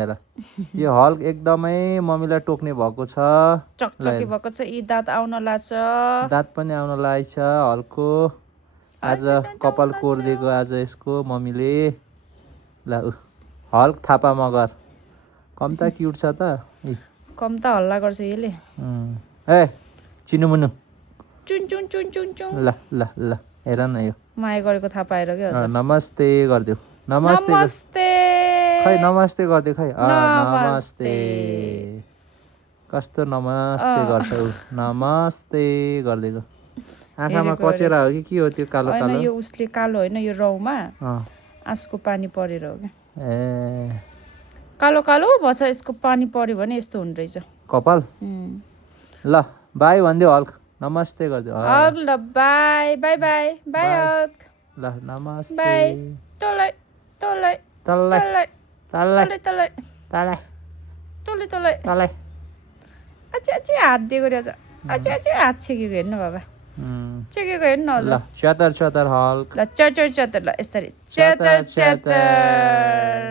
हेर यो हल्क एकदमै मम्मीलाई टोक्ने भएको छ चकचकी भएको छ यी दाँत आउन लाग्छ दाँत पनि आउन लागेछ हल्को आज कपाल कोरिदिएको आज यसको मम्मीले ल हल्क थापा मगर कम त क्युट छ त कम त हल्ला गर्छ यसले ए चिनुमुनु चुन चुन चुन चुन चुन ल ल ल हेर न यो माया गरेको थाहा पाएर के हुन्छ नमस्ते गरिदेऊ नमस्ते नमस्ते खै नमस्ते गरिदेऊ खै नमस्ते कस्तो नमस्ते गर्छ ऊ नमस्ते गरिदिएको आँखामा कचेरा हो कि के हो त्यो कालो होइन कालो यो उसले कालो होइन यो रौमा अँ। आँसको पानी परेर हो क्या ए कालो कालो भन्छ यसको पानी पर्यो भने यस्तो हुने रहेछ कपाल ल बाई भनिदेऊ हल्क नमस्ते गरिदेऊ हग ल बाई बाई बाई बाई हग ल नमस्ते बाई तलै तलै तल्लाई तलै तल्लाई तलै तलै तल्लाई तलै तलै तल्लाई अझै अझै हात दिएको रहेछ अझै अझै हात छेकेको हेर्नु बाबा छेकेको हेर्नु हजुर ल च्यातर च्यातर हल्क ल चटर चटर ल यसरी चटर चटर